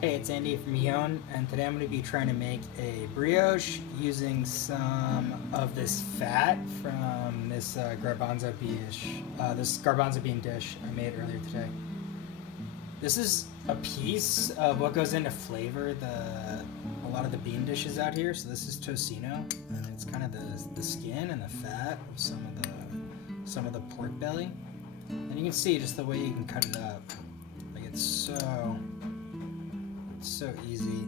Hey, it's Andy from Yon, and today I'm going to be trying to make a brioche using some of this fat from this garbanzo bean dish I made earlier today. This is a piece of what goes into flavor a lot of the bean dishes out here. So this is tocino, and it's kind of the skin and the fat of some of the pork belly, and you can see just the way you can cut it up. Like it's so easy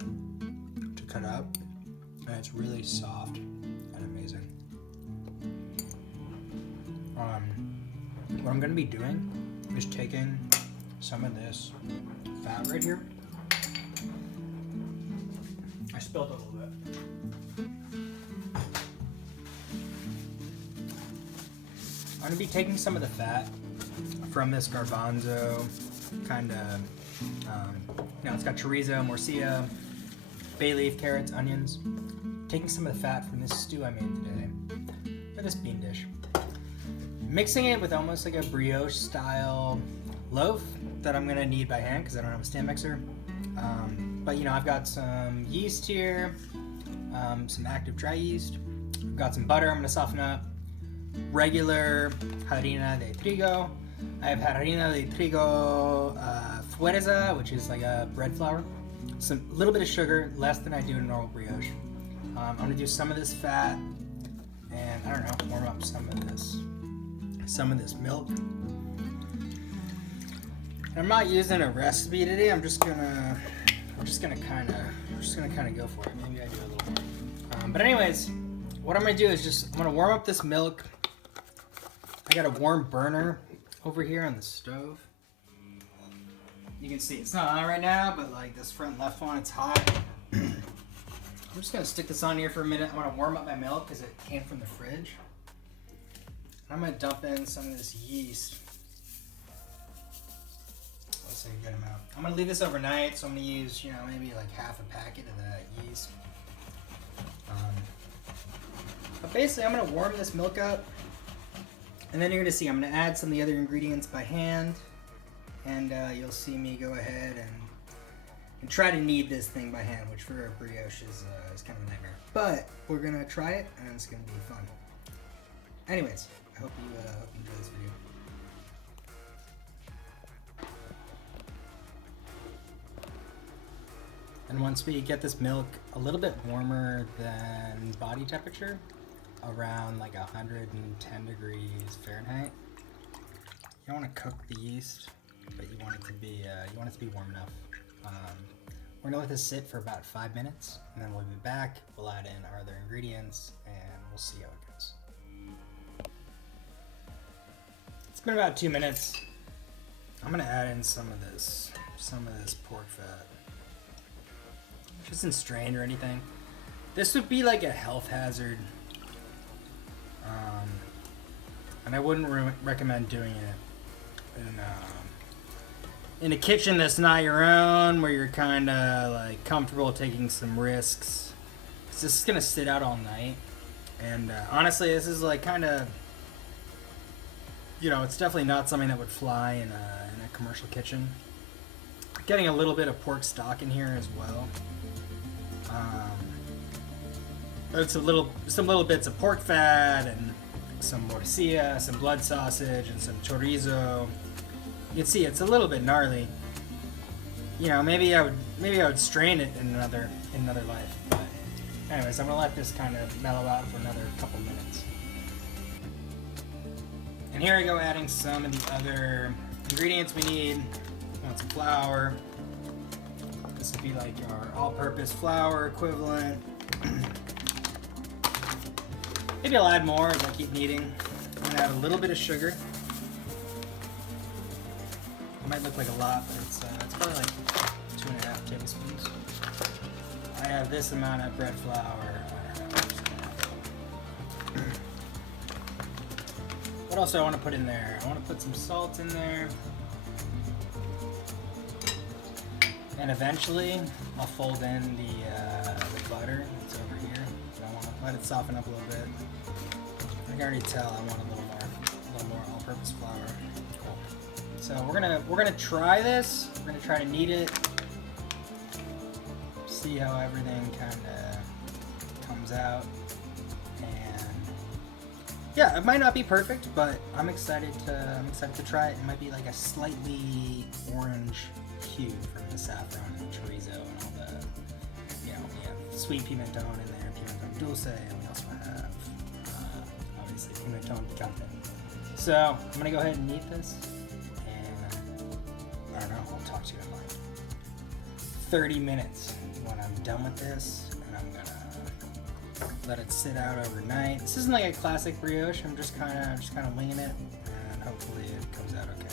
to cut up, and it's really soft and amazing. What I'm going to be doing is taking some of this fat right here. I spilled a little bit. I'm going to be taking some of the fat from this garbanzo kind of, it's got chorizo, morcilla, bay leaf, carrots, onions. Taking some of the fat from this stew I made today for this bean dish. Mixing it with almost like a brioche-style loaf that I'm gonna knead by hand because I don't have a stand mixer. But I've got some yeast here, some active dry yeast. I've got some butter I'm gonna soften up. Regular harina de trigo. I have harina de trigo fuerza, which is like a bread flour. Some little bit of sugar, less than I do in a normal brioche. I'm gonna do some of this fat, and I don't know, warm up some of this milk. I'm not using a recipe today. I'm just gonna kind of go for it. Maybe I do a little more. But anyways, what I'm gonna do is I'm gonna warm up this milk. I got a warm burner over here on the stove. You can see it's not on right now, but like this front left one, it's hot. I'm just gonna stick this on here for a minute. I want to warm up my milk because it came from the fridge. I'm gonna dump in some of this yeast. Let's see, get them out. I'm gonna leave this overnight, so I'm gonna use, maybe like half a packet of that yeast. But basically, I'm gonna warm this milk up, and then you're gonna see I'm gonna add some of the other ingredients by hand, and you'll see me go ahead and try to knead this thing by hand, which for a brioche is kind of a nightmare. But we're gonna try it, and it's gonna be fun. Anyways, I hope you enjoy this video. And once we get this milk a little bit warmer than body temperature, around like 110 degrees Fahrenheit, you don't want to cook the yeast, but you want it to be warm enough. We're gonna let this sit for about 5 minutes, and then we'll be back. We'll add in our other ingredients, and we'll see how it goes. It's been about 2 minutes. I'm gonna add in some of this pork fat, which isn't strained or anything. This would be like a health hazard, and I wouldn't recommend doing it in a kitchen that's not your own, where you're kind of like comfortable taking some risks. 'Cause this is gonna sit out all night, and honestly, this is like kind of, it's definitely not something that would fly in a commercial kitchen. Getting a little bit of pork stock in here as well. It's some little bits of pork fat and some morcilla, some blood sausage, and some chorizo. You can see it's a little bit gnarly. Maybe I would strain it in another life. But anyways, I'm gonna let this kind of mellow out for another couple minutes. And here I go, adding some of the other ingredients we need. We want some flour. This would be like our all-purpose flour equivalent. Maybe I'll add more as I keep kneading. I'm gonna add a little bit of sugar. It might look like a lot, but it's probably like 2.5 tablespoons. I have this amount of bread flour. What else do I want to put in there? I want to put some salt in there. And eventually, I'll fold in the butter that's over here. So I want to let it soften up a little bit. I can already tell I want a little more all-purpose flour. Cool. So we're gonna try this. We're gonna try to knead it. see how everything kind of comes out. And yeah, it might not be perfect, but I'm excited to try it. It might be like a slightly orange hue from the saffron and chorizo and all the, we have sweet pimenton in there, pimenton dulce, and we also have obviously pimenton picante. So I'm gonna go ahead and eat this, and I don't know, I'll talk to you in like 30 minutes when I'm done with this, and I'm gonna let it sit out overnight. This isn't like a classic brioche. I'm just kind of winging it, and hopefully it comes out okay.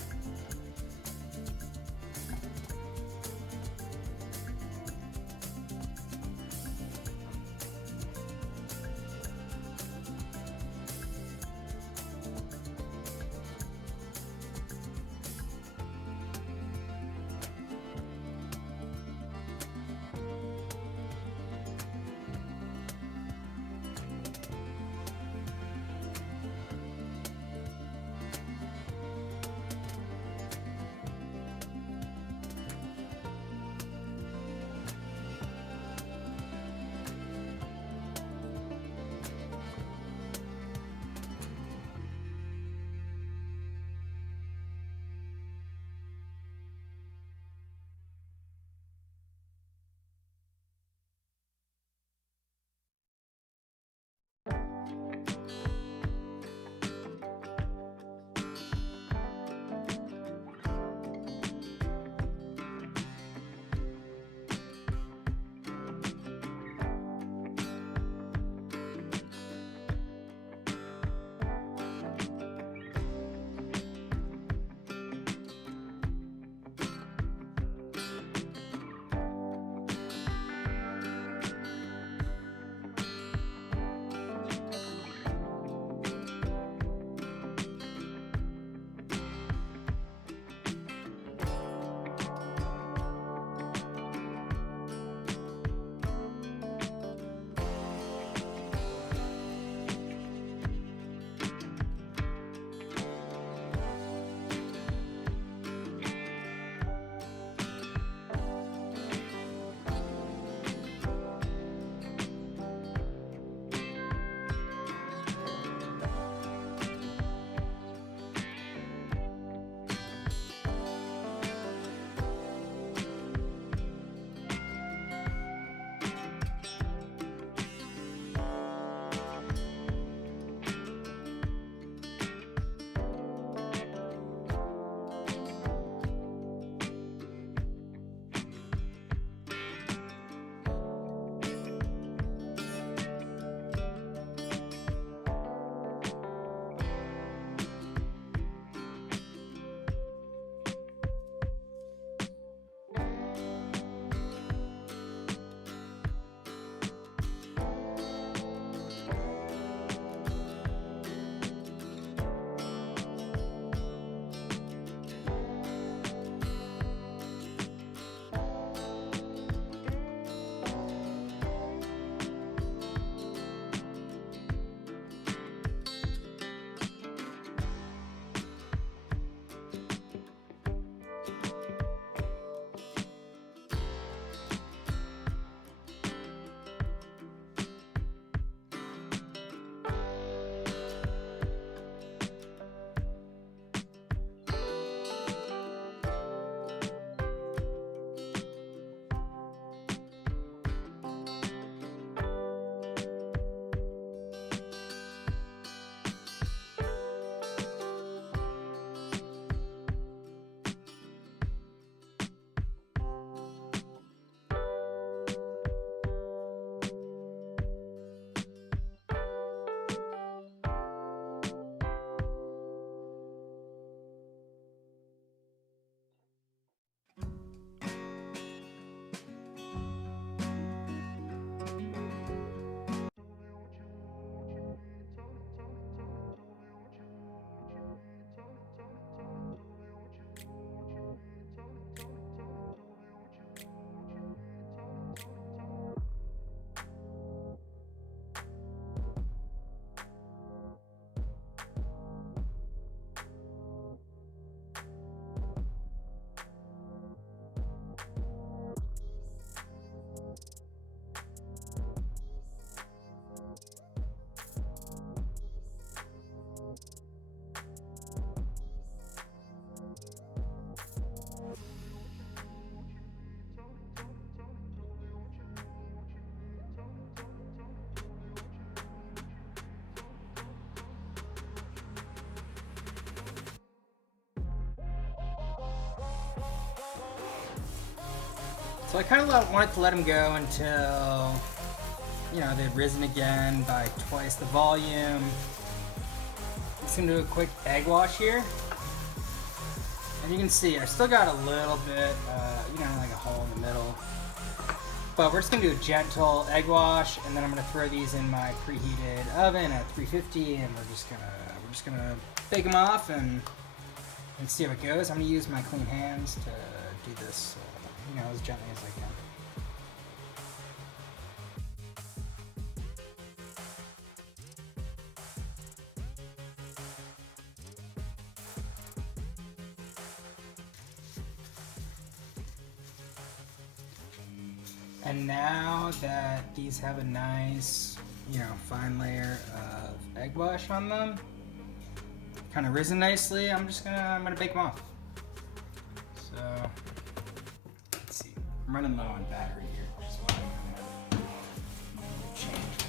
So I kind of wanted to let them go until, you know, they'd risen again by twice the volume. Just gonna do a quick egg wash here. And you can see I still got a little bit, you know, like a hole in the middle. But we're just gonna do a gentle egg wash, and then I'm gonna throw these in my preheated oven at 350, and we're just gonna bake them off and see how it goes. I'm gonna use my clean hands to do this, you know, as gently as I can. And now that these have a nice, you know, fine layer of egg wash on them, kind of risen nicely, I'm gonna bake them off. So let's see, I'm running low on battery here, which is why I'm gonna change.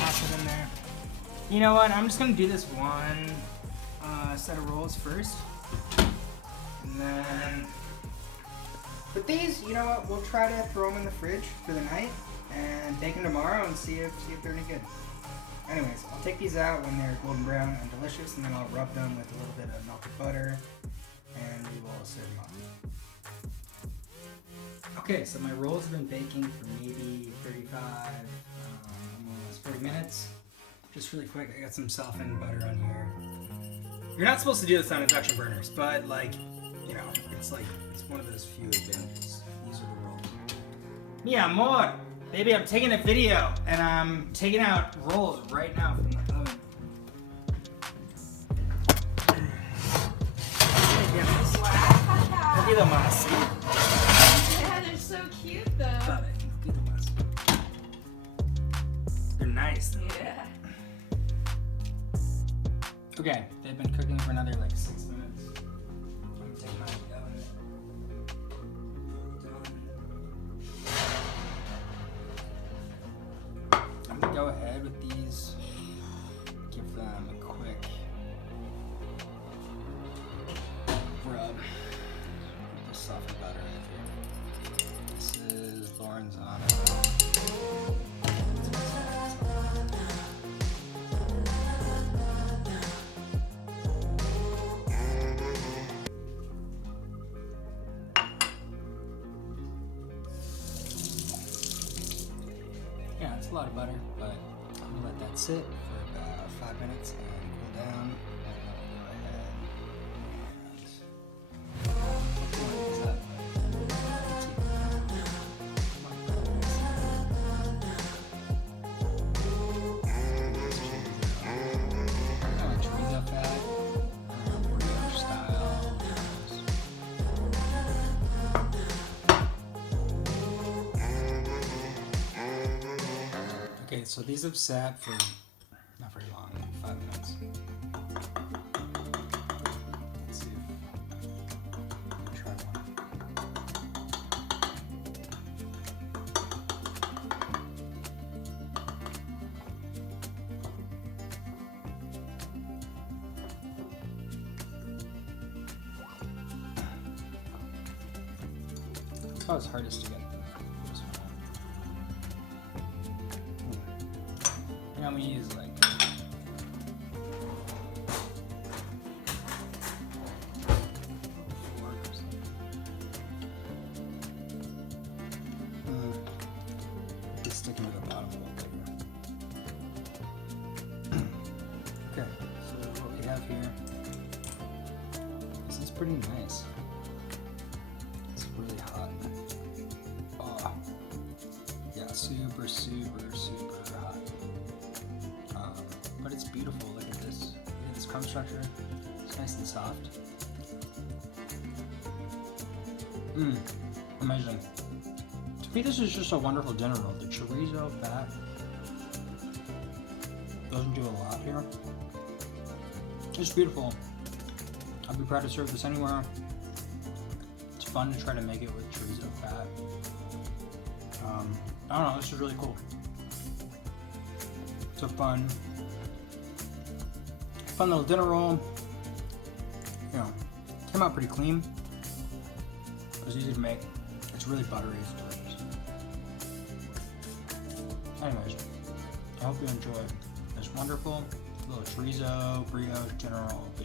Toss it in there. You know what? I'm just gonna do this one set of rolls first, and then. But these, you know what, we'll try to throw them in the fridge for the night and bake them tomorrow and see if they're any good. Anyways, I'll take these out when they're golden brown and delicious, and then I'll rub them with a little bit of melted butter, and we will serve them up. Okay, so my rolls have been baking for maybe 35, almost 40 minutes. Just really quick, I got some softened butter on here. You're not supposed to do this on induction burners, but like, you know, it's one of those few advantages. These are the rolls. Mi amor! Baby, I'm taking a video and I'm taking out rolls right now from the oven. Poquito más. Yeah, they're so cute though. They're nice though. Yeah. Okay, they've been cooking for another like 6 minutes. I'm gonna take them out of the oven. I'm gonna go ahead with these, give them a quick rub with the softened butter right here. This is Lauren's on it. Yeah, it's a lot of butter, but I'm gonna let that sit for about 5 minutes and cool down. And I'll go ahead and warm these up. Kind of chorizo fat, Brioche-Style. Okay, so these have sat for not very long, 5 minutes. Let's see if try one. It's always hardest to get. I'm gonna use like fork or something. It's sticking to the bottom a little bit here. Okay, so what we have here, this is pretty nice. It's really hot. Oh, yeah, super, super, super hot. But it's beautiful. Look at this. Look at this crumb structure. It's nice and soft. Amazing. To me, this is just a wonderful dinner roll. The chorizo fat doesn't do a lot here. It's beautiful. I'd be proud to serve this anywhere. It's fun to try to make it with chorizo fat. I don't know. This is really cool. It's a fun little dinner roll. You know, came out pretty clean. It's easy to make. It's really buttery. It's delicious. Anyways, I hope you enjoyed this wonderful little chorizo brioche general video.